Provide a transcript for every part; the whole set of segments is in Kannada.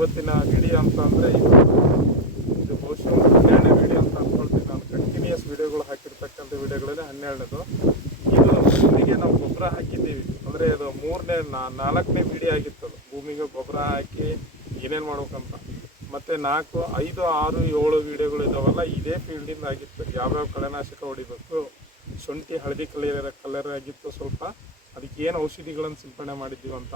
ಇವತ್ತಿನ ವಿಡಿಯೋ ಅಂತ ಅಂದರೆ ಇದು. ಬಹುಶಃ ಒಂದು ಹನ್ನೆರಡನೇ ವಿಡಿಯೋ ಅಂತ ಅಂದ್ಕೊಳ್ತೀನಿ ನಾನು ಕಂಟಿನ್ಯೂಸ್ ವಿಡಿಯೋಗಳು ಹಾಕಿರ್ತಕ್ಕಂಥ ವಿಡಿಯೋಗಳಲ್ಲಿ ಹನ್ನೆರಡನೇದು. ಇದು ಭೂಮಿಗೆ ನಾವು ಗೊಬ್ಬರ ಹಾಕಿದ್ದೀವಿ. ಅಂದರೆ ಇದು ಮೂರನೇ ನಾಲ್ಕನೇ ವಿಡಿಯೋ ಆಗಿತ್ತು ಅದು. ಭೂಮಿಗೆ ಗೊಬ್ಬರ ಹಾಕಿ ಏನೇನು ಮಾಡ್ಬೇಕಂತ. ಮತ್ತು ನಾಲ್ಕು, ಐದು, ಆರು, ಏಳು ವಿಡಿಯೋಗಳು ಇದಾವಲ್ಲ, ಇದೇ ಫೀಲ್ಡಿಂದ ಆಗಿತ್ತು. ಯಾವ್ಯಾವ ಕಳೆನಾಶಕ ಹೊಡಿಬೇಕು? ಶುಂಠಿ, ಹಳದಿ ಕಲರ್ ಕಲರ್ ಆಗಿತ್ತು ಸ್ವಲ್ಪ. ಅದಕ್ಕೆ ಏನು ಔಷಧಿಗಳನ್ನು ಸಿಂಪಡಣೆ ಮಾಡಿದ್ದೀವಿ ಅಂತ.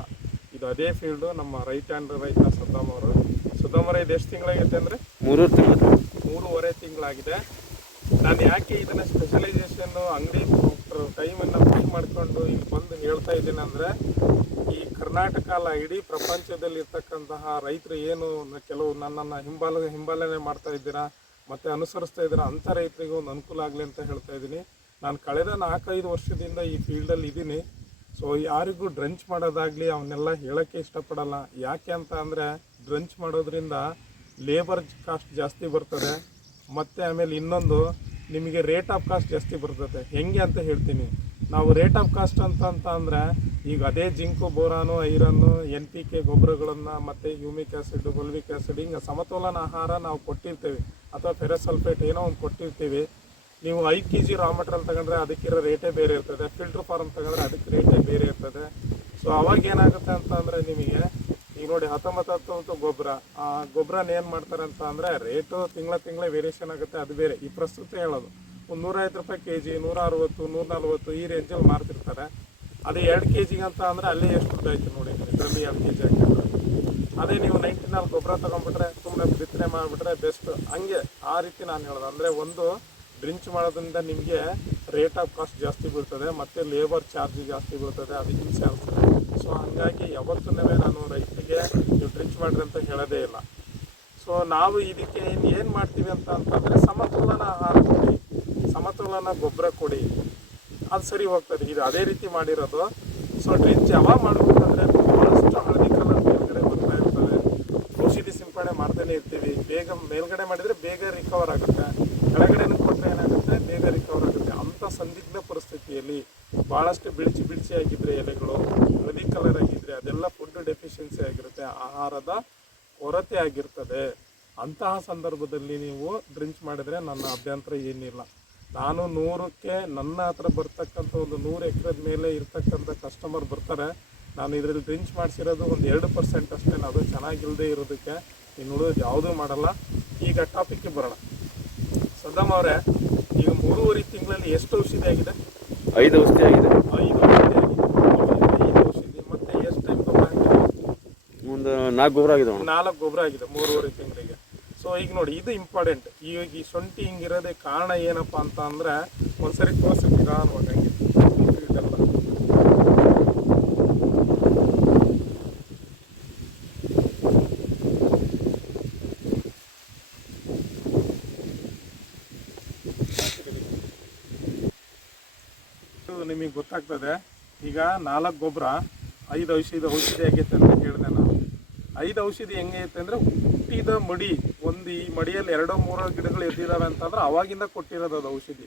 ಇದು ಅದೇ ಫೀಲ್ಡು ನಮ್ಮ ರೈಟ್ ಆ್ಯಂಡ್ ರೈತ ಸದ್ದಾಮ್ ಅವರು. ಸದ್ದಾಮ್ ಅವರು ಇದು ಎಷ್ಟು ತಿಂಗಳಾಗೈತೆ ಅಂದರೆ? ಮೂರು ತಿಂಗಳು. ಮೂರುವರೆ ತಿಂಗಳಾಗಿದೆ. ನಾನು ಯಾಕೆ ಇದನ್ನ ಸ್ಪೆಷಲೈಸೇಷನ್ ಅಂಗಡಿ ಟೈಮನ್ನು ಫ್ರೀ ಮಾಡ್ಕೊಂಡು ಇಲ್ಲಿ ಬಂದು ಹೇಳ್ತಾ ಇದ್ದೀನಿ ಅಂದರೆ ಈ ಕರ್ನಾಟಕ ಅಲ್ಲ ಇಡೀ ಪ್ರಪಂಚದಲ್ಲಿ ಇರ್ತಕ್ಕಂತಹ ರೈತರು ಏನು ಕೆಲವು ನನ್ನನ್ನು ಹಿಂಬಾಲ ಹಿಂಬಾಲನೆ ಮಾಡ್ತಾ ಇದ್ದೀರಾ ಮತ್ತು ಅನುಸರಿಸ್ತಾ ಇದ್ದೀರಾ ಅಂಥ ರೈತರಿಗೆ ಒಂದು ಅನುಕೂಲ ಆಗಲಿ ಅಂತ ಹೇಳ್ತಾ ಇದ್ದೀನಿ. ನಾನು ಕಳೆದ ನಾಲ್ಕೈದು ವರ್ಷದಿಂದ ಈ ಫೀಲ್ಡಲ್ಲಿ ಇದ್ದೀನಿ. ಸೊ ಯಾರಿಗೂ ಡ್ರಂಚ್ ಮಾಡೋದಾಗಲಿ ಅವನ್ನೆಲ್ಲ ಹೇಳೋಕ್ಕೆ ಇಷ್ಟಪಡಲ್ಲ. ಯಾಕೆ ಅಂತ ಅಂದರೆ, ಡ್ರಂಚ್ ಮಾಡೋದ್ರಿಂದ ಲೇಬರ್ ಕಾಸ್ಟ್ ಜಾಸ್ತಿ ಬರ್ತದೆ. ಮತ್ತು ಆಮೇಲೆ ಇನ್ನೊಂದು, ನಿಮಗೆ ರೇಟ್ ಆಫ್ ಕಾಸ್ಟ್ ಜಾಸ್ತಿ ಬರ್ತದೆ. ಹೆಂಗೆ ಅಂತ ಹೇಳ್ತೀನಿ. ನಾವು ರೇಟ್ ಆಫ್ ಕಾಸ್ಟ್ ಅಂತ ಅಂದರೆ, ಈಗ ಅದೇ zinc, boron, iron N P K ಗೊಬ್ಬರಗಳನ್ನು ಮತ್ತು ಹ್ಯೂಮಿಕ್ ಆ್ಯಸಿಡ್ ಗೊಲ್ವಿಕ್ ಆ್ಯಸಿಡ್ ಹಿಂಗೆ ಸಮತೋಲನ ಆಹಾರ ನಾವು ಕೊಟ್ಟಿರ್ತೀವಿ. ಅಥವಾ ಫೆರಸಲ್ಫೇಟ್ ಏನೋ ಒಂದು ಕೊಟ್ಟಿರ್ತೀವಿ. ನೀವು ಐದು ಕೆ ಜಿ ರಾ ಮಟೀರಿಯಲ್ ತಗೊಂಡ್ರೆ ಅದಕ್ಕಿರೋ ರೇಟೇ ಬೇರೆ ಇರ್ತದೆ ಫಿಲ್ಟರ್ ಫಾರ್ಮ್ ತಗೊಂಡ್ರೆ ಅದಕ್ಕೆ ರೇಟೇ ಬೇರೆ ಇರ್ತದೆ. ಸೊ ಅವಾಗ ಏನಾಗುತ್ತೆ ಅಂತ ಅಂದರೆ ನಿಮಗೆ, ಈಗ ನೋಡಿ ಹತ್ತೊಂಬತ್ತು ಹತ್ತು ಗೊಬ್ಬರ, ಆ ಗೊಬ್ಬರನ ಏನು ಮಾಡ್ತಾರೆ ಅಂತ ಅಂದರೆ ರೇಟು ತಿಂಗಳ ತಿಂಗಳ ವೇರಿಯೇಷನ್ ಆಗುತ್ತೆ, ಅದು ಬೇರೆ. ಈ ಪ್ರಸ್ತುತ ಹೇಳೋದು, ಒಂದು ನೂರೈವತ್ತು ರೂಪಾಯಿ ಕೆ ಜಿ ನೂರ ಅರವತ್ತು ನೂರ ನಲ್ವತ್ತು ಈ ರೇಂಜಲ್ಲಿ ಮಾರ್ತಿರ್ತಾರೆ. ಅದೇ ಎರಡು ಕೆ ಜಿಗೆ ಅಂತ ಅಂದರೆ ಅಲ್ಲೇ ಎಷ್ಟು ಆಯ್ತು ನೋಡಿ, ಇದರಲ್ಲಿ ಎರಡು ಕೆ ಜಿ ಹಾಕಿದ್ರೆ ಅದೇ ನೀವು ನೈಂಟಿ ನಾಲ್ಕು ಗೊಬ್ಬರ ತಗೊಂಡ್ಬಿಟ್ರೆ ಸುಮ್ಮನೆ ಬಿತ್ತನೆ ಮಾಡಿಬಿಟ್ರೆ ಬೆಸ್ಟ್ ಹಂಗೆ ಆ ರೀತಿ ನಾನು ಹೇಳೋದು. ಅಂದರೆ ಒಂದು ಡ್ರಿಂಚ್ ಮಾಡೋದ್ರಿಂದ ನಿಮಗೆ ರೇಟ್ ಆಫ್ ಕಾಸ್ಟ್ ಜಾಸ್ತಿ ಬೀಳ್ತದೆ, ಮತ್ತು ಲೇಬರ್ ಚಾರ್ಜ್ ಜಾಸ್ತಿ ಬೀಳ್ತದೆ, ಅದು ಹಿಂಸೆ ಆಗ್ತದೆ. ಸೊ ಹಂಗಾಗಿ ಯಾವತ್ತೂ ನಾನು ರೈತರಿಗೆ ನೀವು ಡ್ರಿಂಚ್ ಮಾಡ್ರಿ ಅಂತ ಹೇಳೋದೇ ಇಲ್ಲ. ಸೊ ನಾವು ಇದಕ್ಕೆ ಏನು ಮಾಡ್ತೀವಿ ಅಂತ ಅಂತಂದರೆ ಸಮತೋಲನ ಆಹಾರ ಕೊಡಿ. ಸಮತೋಲನ ಗೊಬ್ಬರ ಕೊಡಿ. ಅದು ಸರಿ ಹೋಗ್ತದೆ. ಇದು ಅದೇ ರೀತಿ ಮಾಡಿರೋದು. ಸೊ ಡ್ರಿಂಚ್ ಯಾವಾಗ ಮಾಡ್ಬೇಕಂದ್ರೆ ಭಾಳಷ್ಟು ಹಳದಿ ಕಲರ್ ಮೇಲ್ಗಡೆ ಬರ್ತಾ ಇರ್ತದೆ ಔಷಧಿ ಸಿಂಪಡಣೆ ಮಾಡ್ತಾನೆ ಇರ್ತೀವಿ. ಬೇಗ ಮೇಲ್ಗಡೆ ಮಾಡಿದರೆ ಬೇಗ ರಿಕವರ್ ಆಗುತ್ತೆ. ಕೆಳಗಡೆ ಕೊಟ್ಟರೆ ಏನಾಗುತ್ತೆ? ಬೇಗ ರಿಕವರ್ ಆಗುತ್ತೆ. ಅಂಥ ಸಂದಿಗ್ಧ ಪರಿಸ್ಥಿತಿಯಲ್ಲಿ ಭಾಳಷ್ಟು ಬಿಳಿಚಿ ಬಿಳಿಚಿ ಆಗಿದ್ರೆ ಎಲೆಗಳು, ಹಳದಿ ಕಲರ್ ಆಗಿದ್ರೆ ಅದೆಲ್ಲ ಫುಡ್ ಡೆಫಿಷಿಯನ್ಸಿ ಆಗಿರುತ್ತೆ. ಆಹಾರದ ಕೊರತೆ ಆಗಿರ್ತದೆ. ಅಂತಹ ಸಂದರ್ಭದಲ್ಲಿ ನೀವು ಡ್ರಿಂಕ್ಸ್ ಮಾಡಿದರೆ ನನ್ನ ಅಭ್ಯಂತರ ಏನಿಲ್ಲ. ನಾನು ನೂರಕ್ಕೆ ನನ್ನ ಹತ್ರ ಬರ್ತಕ್ಕಂಥ ಒಂದು ನೂರು ಎಕರೆದ ಮೇಲೆ ಇರ್ತಕ್ಕಂಥ ಕಸ್ಟಮರ್ ಬರ್ತಾರೆ. ನಾನು ಇದರಲ್ಲಿ ಡ್ರಿಂಕ್ಸ್ ಮಾಡಿಸಿರೋದು ಒಂದು ಎರಡು ಪರ್ಸೆಂಟ್ ಅಷ್ಟೇ. ಅದು ಚೆನ್ನಾಗಿಲ್ಲದೆ ಇರೋದಕ್ಕೆ ಇನ್ನು ಯಾವುದು ಯಾವುದೂ ಮಾಡಲ್ಲ. ಈಗ ಟಾಪಿಕ್ಗೆ ಬರೋಣ. ಸದ್ದಾಮ್ ಅವರೇ ಈಗ ಮೂರುವರೆ ತಿಂಗಳಲ್ಲಿ ಎಷ್ಟು ಔಷಧಿ ಆಗಿದೆ? ಐದು ಔಷಧಿ ಆಗಿದೆ. ಐದು ಔಷಧಿ ಆಗಿದೆ. ಐದು ಔಷಧಿ ಮತ್ತೆ ಎಷ್ಟು ಟೈಮ್ ಗೊಬ್ಬರ ಹಾಕಿದೆ ಒಂದು ನಾಲ್ಕು ಗೊಬ್ಬರ ಆಗಿದೆ ನಾಲ್ಕು ಗೊಬ್ಬರ ಆಗಿದೆ ಮೂರುವರೆ ತಿಂಗಳಿಗೆ. ಸೊ ಈಗ ನೋಡಿ ಇದು ಇಂಪಾರ್ಟೆಂಟ್ ಈಗ ಈ ಶುಂಠಿ ಹಿಂಗಿರೋದೇ ಕಾರಣ ಏನಪ್ಪಾ ಅಂತ ಅಂದ್ರೆ ಒಂದ್ಸರಿ ತೋರಿಸಿ ನಿಧಾನವಾಗಿ ಹಂಗೆ ಇದೆಲ್ಲ ಇದು ನಿಮಗೆ ಗೊತ್ತಾಗ್ತದೆ ಈಗ ನಾಲ್ಕು ಗೊಬ್ಬರ ಐದು ಔಷಧಿ ಔಷಧಿ ಆಗೈತೆ ಅಂತ ಕೇಳಿದೆ ನಾನು. ಐದು ಔಷಧಿ ಹೆಂಗೆ ಐತೆ ಅಂದರೆ ಹುಟ್ಟಿದ ಮಡಿ, ಒಂದು ಈ ಮಡಿಯಲ್ಲಿ ಎರಡೋ ಮೂರೋ ಗಿಡಗಳು ಎದ್ದಿದಾವೆ ಅಂತಂದ್ರೆ ಅವಾಗಿಂದ ಕೊಟ್ಟಿರೋದು ಅದು ಔಷಧಿ.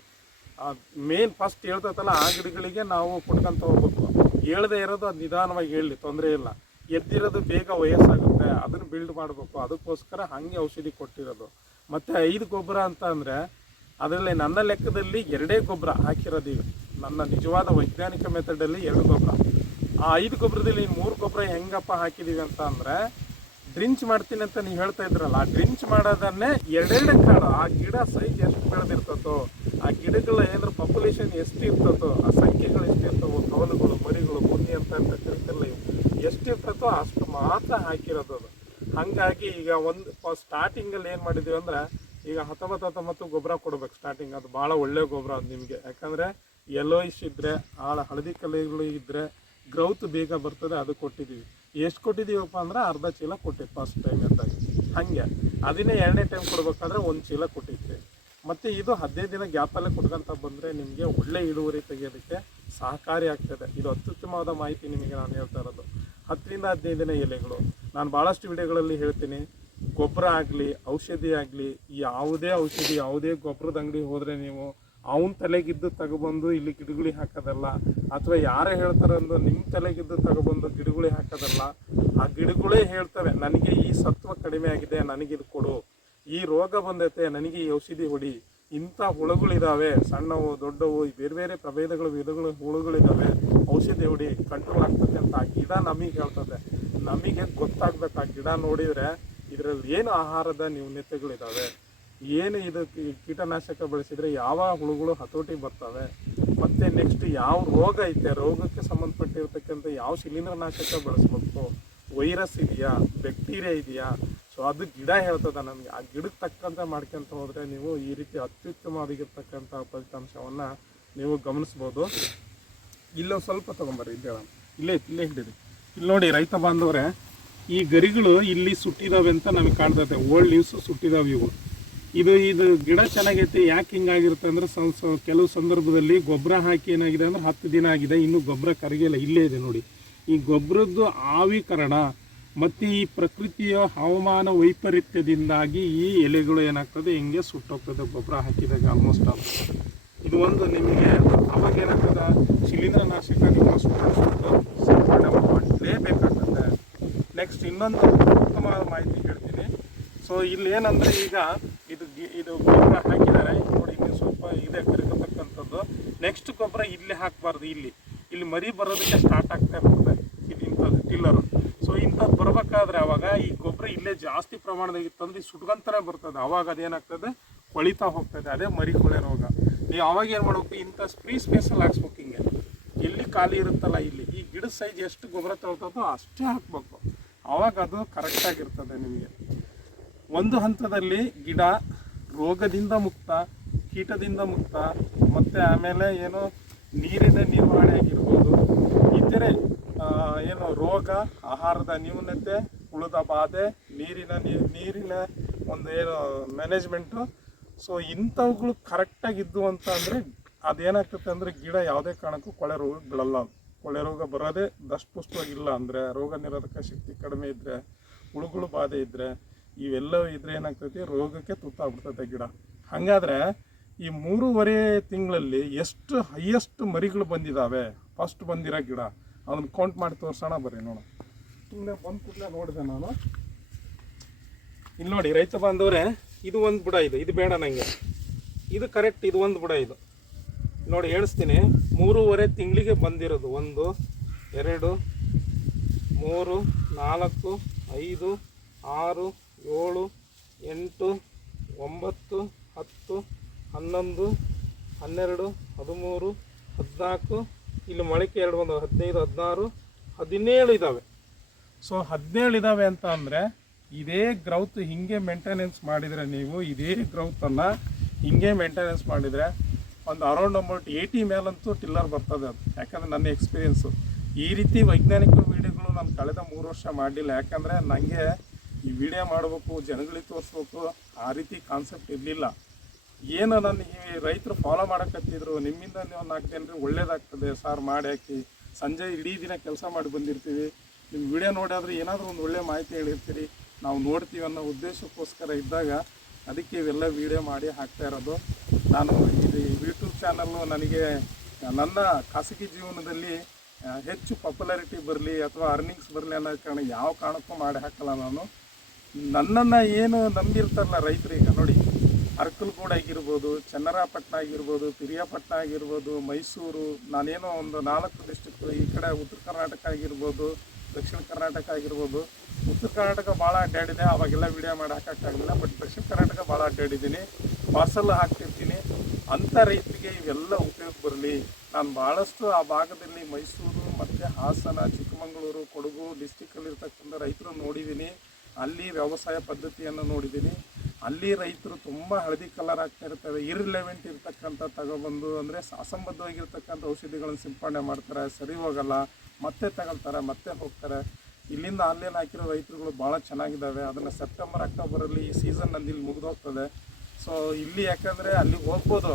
ಆ ಮೇನ್ ಫಸ್ಟ್ ಹೇಳ್ತೈತಲ್ಲ, ಆ ಗಿಡಗಳಿಗೆ ನಾವು ಕೊಟ್ಕೊಂತ ಹೋಗ್ಬೇಕು. ಹೇಳದೇ ಇರೋದು ಅದು ನಿಧಾನವಾಗಿ ಹೇಳಲಿ ತೊಂದರೆ ಇಲ್ಲ. ಎದ್ದಿರೋದು ಬೇಗ ವಯಸ್ಸಾಗುತ್ತೆ, ಅದನ್ನು ಬಿಲ್ಡ್ ಮಾಡಬೇಕು. ಅದಕ್ಕೋಸ್ಕರ ಹಾಗೆ ಔಷಧಿ ಕೊಟ್ಟಿರೋದು. ಮತ್ತು ಐದು ಗೊಬ್ಬರ ಅಂತ ಅಂದರೆ ಅದರಲ್ಲಿ ನನ್ನ ಲೆಕ್ಕದಲ್ಲಿ ಎರಡೇ ಗೊಬ್ಬರ ಹಾಕಿರೋದು ಈಗ ನನ್ನ ನಿಜವಾದ ವೈಜ್ಞಾನಿಕ ಮೆಥಡಲ್ಲಿ ಎರಡು ಗೊಬ್ಬರ. ಆ ಐದು ಗೊಬ್ಬರದಲ್ಲಿ ಮೂರು ಗೊಬ್ಬರ ಹೆಂಗಪ್ಪ ಹಾಕಿದೀವಿ ಅಂತ ಅಂದರೆ, ಡ್ರಿಂಚ್ ಮಾಡ್ತೀನಿ ಅಂತ ನೀವು ಹೇಳ್ತಾ ಇದ್ರಲ್ಲ, ಆ ಡ್ರಿಂಚ್ ಮಾಡೋದನ್ನೇ ಎರಡೆರಡು ಕಾಳು, ಆ ಗಿಡ ಸೈಜ್ ಎಷ್ಟು ಬೆಳೆದಿರ್ತತೋ ಆ ಗಿಡಗಳ ಏನಾದ್ರು ಪಾಪ್ಯುಲೇಷನ್ ಎಷ್ಟು ಇರ್ತತೋ ಆ ಸಂಖ್ಯೆಗಳು ಎಷ್ಟು ಇರ್ತವೋ ಕವಲುಗಳು ಮರಿಗಳು ಬುನ್ನಿ ಅಂತ ಅಂತ ಎಷ್ಟು ಇರ್ತತೋ ಅಷ್ಟು ಮಾತ್ರ ಹಾಕಿರೋದು ಅದು. ಹಾಗಾಗಿ ಈಗ ಒಂದು ಸ್ಟಾರ್ಟಿಂಗಲ್ಲಿ ಏನು ಮಾಡಿದ್ದೀವಿ ಅಂದ್ರೆ ಈಗ ಹತ್ತೊಂಬತ್ತು ಹತ್ತೊಂಬತ್ತು ಗೊಬ್ಬರ ಕೊಡ್ಬೇಕು ಸ್ಟಾರ್ಟಿಂಗ್ ಅದು ಭಾಳ ಒಳ್ಳೆ ಗೊಬ್ಬರ ಅದು ನಿಮಗೆ. ಯಾಕಂದರೆ ಯೆಲ್ಲೋಯಿಶ್ ಇದ್ದರೆ ಆಳ ಹಳದಿ ಕಲೆಗಳು ಇದ್ದರೆ ಗ್ರೌತ್ ಬೇಗ ಬರ್ತದೆ, ಅದು ಕೊಟ್ಟಿದ್ದೀವಿ. ಎಷ್ಟು ಕೊಟ್ಟಿದ್ದೀವಪ್ಪ ಅಂದ್ರೆ ಅರ್ಧ ಚೀಲ ಕೊಟ್ಟಿದ್ದು ಫಸ್ಟ್ ಟೈಮ್ ಎದ್ದಾಗ. ಹಾಗೆ. ಅದನ್ನೇ ಎರಡನೇ ಟೈಮ್ ಕೊಡ್ಬೇಕಾದ್ರೆ ಒಂದು ಚೀಲ ಕೊಟ್ಟಿದ್ವಿ ಮತ್ತು ಇದು ಹದಿನೈದು ದಿನ ಗ್ಯಾಪಲ್ಲೇ ಕೊಟ್ಕೊಂತ ಬಂದರೆ ನಿಮಗೆ ಒಳ್ಳೆ ಇಳುವರಿ ತೆಗೆಯೋದಕ್ಕೆ ಸಹಕಾರಿ ಆಗ್ತದೆ. ಇದು ಅತ್ಯುತ್ತಮವಾದ ಮಾಹಿತಿ ನಿಮಗೆ ನಾನು ಹೇಳ್ತಾ ಇರೋದು. ಹತ್ತರಿಂದ ಹದಿನೈದು ದಿನ ಎಲೆಗಳು. ನಾನು ಭಾಳಷ್ಟು ವಿಡಿಯೋಗಳಲ್ಲಿ ಹೇಳ್ತೀನಿ. ಗೊಬ್ಬರ ಆಗಲಿ, ಔಷಧಿ ಆಗಲಿ ಯಾವುದೇ ಔಷಧಿ, ಯಾವುದೇ ಗೊಬ್ಬರದ ಅಂಗಡಿ ಹೋದರೆ ನೀವು ಅವನ ತಲೆಗಿದ್ದು ತಗೊಬಂದು ಇಲ್ಲಿ ಗಿಡಗಳಿಗೆ ಹಾಕೋದಲ್ಲ, ಅಥವಾ ಯಾರೇ ಹೇಳ್ತಾರಂದು ನಿಮ್ಮ ತಲೆಗಿದ್ದು ತಗೊಬಂದು ಗಿಡಗಳಿಗೆ ಹಾಕೋದಲ್ಲ, ಆ ಗಿಡಗಳೇ ಹೇಳ್ತವೆ, ನನಗೆ ಈ ಸತ್ವ ಕಡಿಮೆ ಆಗಿದೆ ನನಗಿದು ಕೊಡು. ಈ ರೋಗ ಬಂದೈತೆ, ನನಗೆ ಈ ಔಷಧಿ ಹೊಡಿ. ಇಂಥ ಹುಳುಗಳಿದ್ದಾವೆ ಸಣ್ಣವು, ದೊಡ್ಡವು ಬೇರೆ ಬೇರೆ ಪ್ರಭೇದಗಳು, ವಿಧಗಳು ಹುಳುಗಳಿದ್ದಾವೆ ಔಷಧಿ ಹೊಡಿ ಕಂಟ್ರೋಲ್ ಆಗ್ತದೆ ಅಂತ ಆ ಗಿಡ ನಮಗೆ ಹೇಳ್ತದೆ. ನಮಗೆ ಗೊತ್ತಾಗ್ಬೇಕು, ಆ ಗಿಡ ನೋಡಿದ್ರೆ ಇದರಲ್ಲಿ ಏನು ಆಹಾರದ ನ್ಯೂನ್ಯತೆಗಳಿದ್ದಾವೆ ಏನು ಇದು ಕೀಟನಾಶಕ ಬಳಸಿದ್ರೆ ಯಾವ ಹುಳುಗಳು ಹತೋಟಿ ಬರ್ತವೆ? ಮತ್ತೆ ನೆಕ್ಸ್ಟ್ ಯಾವ ರೋಗ ಐತೆ? ರೋಗಕ್ಕೆ ಸಂಬಂಧಪಟ್ಟಿರ್ತಕ್ಕಂಥ ಯಾವ ಶಿಲೀಂಧ್ರನಾಶಕ ಬಳಸ್ಬೇಕು? ವೈರಸ್ ಇದೆಯಾ? ಬ್ಯಾಕ್ಟೀರಿಯಾ ಇದೆಯಾ? ಸೊ ಅದು ಗಿಡ ಹೇಳ್ತದ ನಮಗೆ. ಆ ಗಿಡಕ್ಕೆ ತಕ್ಕಂತೆ ಮಾಡ್ಕೊಂತ ಹೋದರೆ ನೀವು ಈ ರೀತಿ ಅತ್ಯುತ್ತಮವಾಗಿರ್ತಕ್ಕಂಥ ಫಲಿತಾಂಶವನ್ನು ನೀವು ಗಮನಿಸ್ಬೋದು. ಇಲ್ಲೊಂದು ಸ್ವಲ್ಪ ತಗೊಂಬರ್ರಿ ಒಂದು. ಇಲ್ಲೇ ಇಲ್ಲೇ ಹಿಡಿರಿ ಇಲ್ಲಿ ನೋಡಿ ರೈತ ಬಾಂಧವರೇ ಈ ಗರಿಗಳು ಇಲ್ಲಿ ಸುಟ್ಟಿದಾವೆ ಅಂತ ನಮಗೆ ಕಾಣ್ತೈತೆ ಓಲ್ಡ್ ಲೀವ್ಸ್ ಸುಟ್ಟಿದಾವೆ ಇವು. ಇದು ಇದು ಗಿಡ ಚೆನ್ನಾಗೈತೆ, ಯಾಕೆ ಹಿಂಗಾಗಿರುತ್ತೆ ಅಂದ್ರೆ ಕೆಲವು ಸಂದರ್ಭದಲ್ಲಿ ಗೊಬ್ಬರ ಹಾಕಿ ಏನಾಗಿದೆ ಅಂದ್ರೆ ಹತ್ತು ದಿನ ಆಗಿದೆ, ಇನ್ನು ಗೊಬ್ಬರ ಕರಗಿಲ್ಲ ಇಲ್ಲೇ ಇದೆ ನೋಡಿ. ಈ ಗೊಬ್ಬರದ್ದು ಆವಿಕರಣ ಮತ್ತು ಈ ಪ್ರಕೃತಿಯ ಹವಾಮಾನ ವೈಪರೀತ್ಯದಿಂದಾಗಿ ಈ ಎಲೆಗಳು ಏನಾಗ್ತದೆ, ಹಿಂಗೆ ಸುಟ್ಟೋಗ್ತದೆ, ಗೊಬ್ಬರ ಹಾಕಿದಾಗ ಆಲ್ಮೋಸ್ಟ್ ಆಲ್ ಇದು ಒಂದು ನಿಮಗೆ ಅವಾಗ ಏನಾಗ್ತದೆ ಶಿಲೀಂಧ್ರನಾಶಕ ನಿಮ್ಮ ಸುಟ್ಟು ಸುಟ್ಟು ಸಿಂಪಡಣೆ ಮಾಡಲೇಬೇಕಾಗ್ತದೆ. ನೆಕ್ಸ್ಟ್ ಇನ್ನೊಂದು ಉತ್ತಮವಾದ ಮಾಹಿತಿ ಹೇಳ್ತೀನಿ. ಸೊ ಇಲ್ಲಿ ಏನಂದ್ರೆ ಈಗ ಇದು ಇದು ಗೊಬ್ಬರ ಹಾಕಿದ್ದಾರೆ. ನೋಡಿ, ಇಲ್ಲಿ ಸ್ವಲ್ಪ ಇದೆ ಕರಿತಕ್ಕಂಥದ್ದು ನೆಕ್ಸ್ಟ್ ಗೊಬ್ಬರ ಇಲ್ಲಿ ಹಾಕಬಾರ್ದು, ಇಲ್ಲಿ. ಇಲ್ಲಿ ಮರಿ ಬರೋದಕ್ಕೆ ಸ್ಟಾರ್ಟ್ ಆಗ್ತಾ ಇರ್ತದೆ. ಇದು ಇಂಥದ್ದು ಟಿಲ್ಲರು ಸೊ ಇಂಥದ್ದು ಬರಬೇಕಾದ್ರೆ ಅವಾಗ ಈ ಗೊಬ್ಬರ ಇಲ್ಲೇ ಜಾಸ್ತಿ ಪ್ರಮಾಣದಾಗ ಇತ್ತಂದ್ರೆ ಸುಟ್ಕೊಂತಾನೆ ಬರ್ತದೆ. ಅವಾಗ ಅದೇನಾಗ್ತದೆ? ಕೊಳಿತಾ ಹೋಗ್ತದೆ. ಅದೇ ಮರಿ ಕೊಳೆ ರೋಗ. ನೀವು ಅವಾಗ ಏನು ಮಾಡ್ಬೇಕು? ಇಂಥ ಫ್ರೀ ಸ್ಪೇಸಲ್ಲಿ ಹಾಕ್ಸ್ಬೇಕು ಹಿಂಗೆ. ಎಲ್ಲಿ ಖಾಲಿ ಇರುತ್ತಲ್ಲ ಇಲ್ಲಿ? ಈ ಗಿಡದ ಸೈಜ್ ಎಷ್ಟು ಗೊಬ್ಬರ ತಗೊಳ್ತದೋ ಅಷ್ಟೇ ಹಾಕ್ಬೇಕು. ಅವಾಗ ಅದು ಕರೆಕ್ಟಾಗಿರ್ತದೆ ನಿಮಗೆ. ಒಂದು ಹಂತದಲ್ಲಿ ಗಿಡ ರೋಗದಿಂದ ಮುಕ್ತ, ಕೀಟದಿಂದ ಮುಕ್ತ, ಮತ್ತು ಆಮೇಲೆ ಏನು ನೀರಿನ ನಿರ್ವಹಣೆ ಆಗಿರ್ಬೋದು, ಇತರೆ ಏನು ರೋಗ, ಆಹಾರದ ನ್ಯೂನತೆ, ಉಳಿದ ಬಾಧೆ, ನೀರಿನ ನೀರಿನ ಒಂದು ಏನು ಮ್ಯಾನೇಜ್ಮೆಂಟು ಸೊ ಇಂಥವುಗಳು ಕರೆಕ್ಟಾಗಿದ್ದು ಅಂತ ಅಂದರೆ ಅದೇನಾಗ್ತದೆ ಅಂದರೆ ಗಿಡ ಯಾವುದೇ ಕಾರಣಕ್ಕೂ ಕೊಳೆ ರೋಗ ಬೀಳಲ್ಲ ಕೊಳೆ ರೋಗ ಬರೋದೇ ದಷ್ಟಪುಷ್ಟವಾಗಿಲ್ಲ ಅಂದರೆ, ರೋಗ ನಿರೋಧಕ ಶಕ್ತಿ ಕಡಿಮೆ ಇದ್ದರೆ ಹುಳುಗಳು ಬಾಧೆ ಇದ್ದರೆ ಇವೆಲ್ಲವೂ ಇದ್ರೆ ಏನಾಗ್ತೈತಿ? ರೋಗಕ್ಕೆ ತುತ್ತಾಗ್ಬಿಡ್ತೈತೆ ಗಿಡ. ಹಾಗಾದ್ರೆ ಈ ಮೂರುವರೆ ತಿಂಗಳಲ್ಲಿ ಎಷ್ಟು ಹೈಯೆಸ್ಟ್ ಮರಿಗಳು ಬಂದಿದ್ದಾವೆ ಫಸ್ಟ್ ಬಂದಿರೋ ಗಿಡ. ಅದನ್ನ ಕೌಂಟ್ ಮಾಡಿ ತೋರ್ಸೋಣ, ಬರ್ರಿ ನೋಡು ಸುಮ್ಮನೆ ಬಂದ ಕೂಡಲೇ ನೋಡಿದೆ ನಾನು. ಇಲ್ಲಿ ನೋಡಿ ರೈತ ಬಾಂಧವ್ರೆ, ಇದು ಒಂದು ಬುಡ ಇದು. ಇದು ಬೇಡ ನನಗೆ ಇದು ಕರೆಕ್ಟ್ ಇದು ಒಂದು ಬುಡ ಇದು. ನೋಡಿ, ಹೇಳಿಸ್ತೀನಿ. ಮೂರುವರೆ ತಿಂಗಳಿಗೆ ಬಂದಿರೋದು. ಒಂದು, ಎರಡು, ಮೂರು, ನಾಲ್ಕು, ಐದು, ಆರು, ಏಳು, ಎಂಟು, ಒಂಬತ್ತು, ಹತ್ತು, ಹನ್ನೊಂದು, ಹನ್ನೆರಡು, ಹದಿಮೂರು, ಹದಿನಾಲ್ಕು, ಇಲ್ಲಿ ಮೊಳಕೆ ಎರಡು ಒಂದು, ಹದಿನೈದು, ಹದಿನಾರು, ಹದಿನೇಳು ಇದ್ದಾವೆ ಸೊ ಹದಿನೇಳು ಇದ್ದಾವೆ ಅಂತ ಅಂದರೆ ಇದೇ ಗ್ರೌತ್ ಹಿಂಗೆ ಮೇಂಟೆನೆನ್ಸ್ ಮಾಡಿದರೆ ನೀವು ಇದೇ ಗ್ರೌತನ್ನು ಹಿಂಗೆ ಮೇಂಟೆನೆನ್ಸ್ ಮಾಡಿದರೆ ಒಂದು ಅರೌಂಡ್ ಅಬೌಟ್ ಏಯ್ಟಿ ಮೇಲಂತೂ ಟಿಲ್ಲರ್ ಬರ್ತದೆ ಅದು. ಯಾಕಂದರೆ ನನ್ನ ಎಕ್ಸ್ಪೀರಿಯೆನ್ಸು ಈ ರೀತಿ ವೈಜ್ಞಾನಿಕ ವೀಡಿಯೋಗಳು ನಾನು ಕಳೆದ ಮೂರು ವರ್ಷ ಮಾಡಲಿಲ್ಲ ಯಾಕಂದರೆ ನನಗೆ ಈ ವಿಡಿಯೋ ಮಾಡಬೇಕು, ಜನಗಳಿಗೆ ತೋರಿಸ್ಬೇಕು, ಆ ರೀತಿ ಕಾನ್ಸೆಪ್ಟ್ ಇರಲಿಲ್ಲ. ಏನು ನನ್ನ ಈ ರೈತರು ಫಾಲೋ ಮಾಡಕತ್ತಿದ್ರು, ನಿಮ್ಮಿಂದ ನೀವು ನಾಲ್ಕು ಜನರಿಗೆ ಒಳ್ಳೇದಾಗ್ತದೆ, ಸಾರ್ ಮಾಡಿ ಹಾಕಿ. ಸಂಜೆ ಇಡೀ ದಿನ ಕೆಲಸ ಮಾಡಿ ಬಂದಿರ್ತೀವಿ. ನಿಮ್ಮ ವಿಡಿಯೋ ನೋಡಿದ್ರೆ ಏನಾದರೂ ಒಂದು ಒಳ್ಳೆ ಮಾಹಿತಿ ಹೇಳಿರ್ತೀರಿ. ನಾವು ನೋಡ್ತೀವಿ ಅನ್ನೋ ಉದ್ದೇಶಕ್ಕೋಸ್ಕರ ಇದ್ದಾಗ ಅದಕ್ಕೆ ಇವೆಲ್ಲ ವಿಡಿಯೋ ಮಾಡಿ ಹಾಕ್ತಾ ಇರೋದು. ನಾನು ಇದು ಚಾನಲ್ಲು ನನಗೆ ನನ್ನ ಖಾಸಗಿ ಜೀವನದಲ್ಲಿ ಹೆಚ್ಚು ಪಾಪ್ಯುಲಾರಿಟಿ ಬರಲಿ ಅಥವಾ ಅರ್ನಿಂಗ್ಸ್ ಬರಲಿ ಅನ್ನೋ ಕಾರಣ ಯಾವ ಕಾರಣಕ್ಕೂ ಮಾಡಿ ಹಾಕಲ್ಲ ನಾನು. ನನ್ನನ್ನು ಏನು ನಂಬಿರ್ತಾರಲ್ಲ ರೈತರು ಈಗ ನೋಡಿ ಅರ್ಕಲ್ಗೂಡ್ ಆಗಿರ್ಬೋದು, ಚನ್ನರಾಪಟ್ಟಣ ಆಗಿರ್ಬೋದು, ಪಿರಿಯಾಪಟ್ಟಣ ಆಗಿರ್ಬೋದು, ಮೈಸೂರು, ನಾನೇನೋ ಒಂದು ನಾಲ್ಕು ಡಿಸ್ಟಿಕ್ ಈ ಕಡೆ ಉತ್ತರ ಕರ್ನಾಟಕ ಆಗಿರ್ಬೋದು ದಕ್ಷಿಣ ಕರ್ನಾಟಕ ಆಗಿರ್ಬೋದು, ಉತ್ತರ ಕರ್ನಾಟಕ ಭಾಳ ಅಡ್ಡಾಡಿದೆ ಅವಾಗೆಲ್ಲ ವಿಡಿಯೋ ಮಾಡಿ ಹಾಕೋಕ್ಕಾಗಲಿಲ್ಲ ಬಟ್ ದಕ್ಷಿಣ ಕರ್ನಾಟಕ ಭಾಳ ಅಡ್ಡಾಡಿದ್ದೀನಿ. ಪಾರ್ಸಲ್ ಹಾಕ್ತಿರ್ತೀನಿ. ಅಂಥ ರೈತರಿಗೆ ಇವೆಲ್ಲ ಉಪಯೋಗ ಬರಲಿ. ನಾನು ಭಾಳಷ್ಟು ಆ ಭಾಗದಲ್ಲಿ ಮೈಸೂರು ಮತ್ತು ಹಾಸನ, ಚಿಕ್ಕಮಗಳೂರು, ಕೊಡಗು ಡಿಸ್ಟಿಕ್ಕಲ್ಲಿರ್ತಕ್ಕಂಥ ರೈತರು ನೋಡಿದ್ದೀನಿ. ಅಲ್ಲಿ ವ್ಯವಸಾಯ ಪದ್ಧತಿಯನ್ನು ನೋಡಿದ್ದೀನಿ. ಅಲ್ಲಿ ರೈತರು ತುಂಬ ಹಳದಿ ಕಲರ್ ಆಗ್ತಾ ಇರ್ತವೆ. ಇರ್ಲೆವೆಂಟ್ ಇರ್ತಕ್ಕಂಥ ತಗೊಬಂದು ಅಂದರೆ ಅಸಂಬದ್ಧವಾಗಿರ್ತಕ್ಕಂಥ ಔಷಧಿಗಳನ್ನು ಸಿಂಪಡಣೆ ಮಾಡ್ತಾರೆ. ಸರಿ ಹೋಗಲ್ಲ. ಮತ್ತೆ ತಗೊಳ್ತಾರೆ, ಮತ್ತೆ ಹೋಗ್ತಾರೆ. ಇಲ್ಲಿಂದ ಆನ್ಲೈನ್ ಹಾಕಿರೋ ರೈತರುಗಳು ಭಾಳ ಚೆನ್ನಾಗಿದ್ದಾವೆ. ಅದನ್ನು ಸೆಪ್ಟೆಂಬರ್ ಅಕ್ಟೋಬರಲ್ಲಿ ಈ ಸೀಸನ್ ಅಲ್ಲಿ ಇಲ್ಲಿ ಮುಗಿದೋಗ್ತದೆ. ಸೊ ಇಲ್ಲಿ ಯಾಕಂದರೆ ಅಲ್ಲಿ ಹೋಗ್ಬೋದು.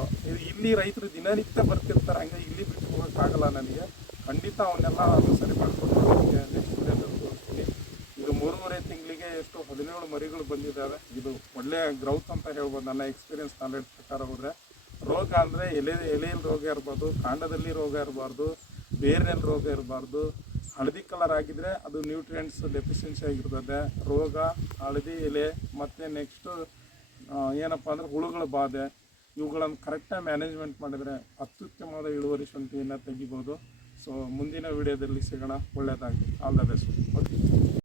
ಇಲ್ಲಿ ರೈತರು ದಿನನಿತ್ಯ ಬರ್ತಿರ್ತಾರೆ. ಹಂಗೆ ಇಲ್ಲಿ ಬಿಟ್ಟು ಹೋಗೋಕ್ಕಾಗಲ್ಲ ನನಗೆ. ಖಂಡಿತ ಅವನ್ನೆಲ್ಲ ಸರಿ ಮಾಡಿಕೊಂಡು ನನಗೆ ನೆಕ್ಸ್ಟ್ ಇದು ಮೂರುವರೆ ತಿಂಗಳಿಗೆ ಎಷ್ಟು ಹದಿನೇಳು ಮರಿಗಳು ಬಂದಿದ್ದಾವೆ. ಇದು ಒಳ್ಳೆಯ ಗ್ರೌತ್ ಅಂತ ಹೇಳ್ಬೋದು. ನನ್ನ ಎಕ್ಸ್ಪೀರಿಯನ್ಸ್ ನಾಲೆಡ್ಜ್ ಪ್ರಕಾರ ಹೋದರೆ. ರೋಗ ಅಂದರೆ ಎಲೆ ಎಲೆಯಲ್ಲಿ ರೋಗ ಇರ್ಬೋದು, ಕಾಂಡದಲ್ಲಿ ರೋಗ ಇರಬಾರ್ದು ಬೇರಿನಲ್ಲಿ ರೋಗ ಇರಬಾರ್ದು. ಹಳದಿ ಕಲರ್ ಆಗಿದ್ರೆ ಅದು ನ್ಯೂಟ್ರಿಯೆಂಟ್ಸ್ ಡೆಫಿಷಿಯನ್ಸಿ ಆಗಿರ್ತದೆ. ರೋಗ, ಹಳದಿ ಎಲೆ, ಮತ್ತು ನೆಕ್ಸ್ಟು ಏನಪ್ಪ ಅಂದ್ರೆ ಹುಳುಗಳ ಬಾಧೆ. ಇವುಗಳನ್ನು ಕರೆಕ್ಟಾಗಿ ಮ್ಯಾನೇಜ್ಮೆಂಟ್ ಮಾಡಿದರೆ ಅತ್ಯುತ್ತಮವಾದ ಇಳುವರಿ ಶುಂಠಿಯನ್ನು ತೆಗಿಬೋದು. ಸೊ ಮುಂದಿನ ವಿಡಿಯೋದಲ್ಲಿ ಸಿಗೋಣ. ಒಳ್ಳೆಯದಾಗಿ ಆಲ್ ದ ಬೆಸ್ಟ್